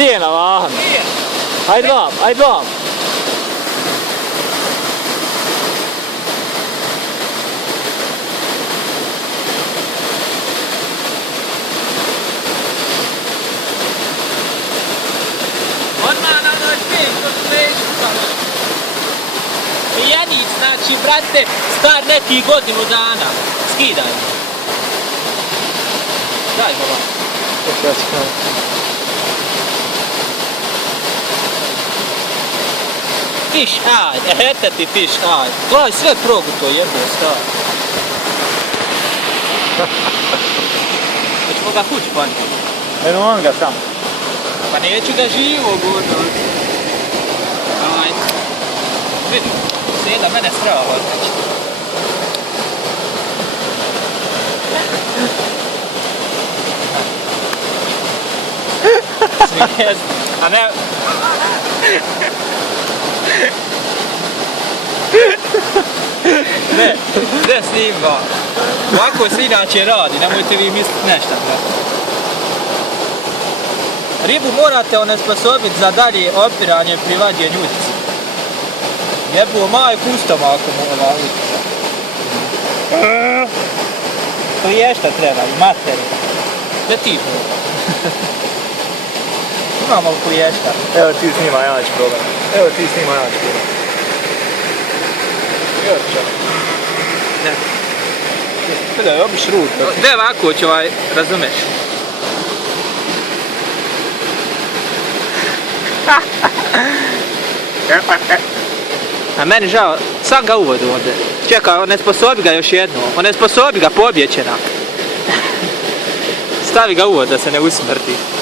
Cijena vahan. Ajde vam, ajde vam. Odmah na onoj film, to su veći Janić, znači, brate, star nekih godinu dana. Skidaj. Daj ga vam. Fish eye, eto ti fish eye. Gledaj sve proguto jebo star. Hoćemo ga kući paniti. Eno on ga sam. Pa neću ga živo godno. Ajde. Vidi, Seda mene strava odreći. A ne... Ne snima. Ovako se inače radi, nemojte vi misliti nešto. Ribu morate onesposobiti za dalje opiranje pri vađenju utice. Jebu majku ustom ako mora utice. Kliješta treba i materi. Gdje ti bo? Imamo kliješta. Evo ti snima, ja ću probati. Evo ti snima, ja ću probati. Još čak. Ne. Gledaj, obiš rut. Gdje ovako ću razumeš? A meni žao, sam ga uvodu ovdje. Čekaj, onesposobi ga još jednom. Onesposobi ga, pobjeće nam. Stavi ga uvod da se ne usmrti.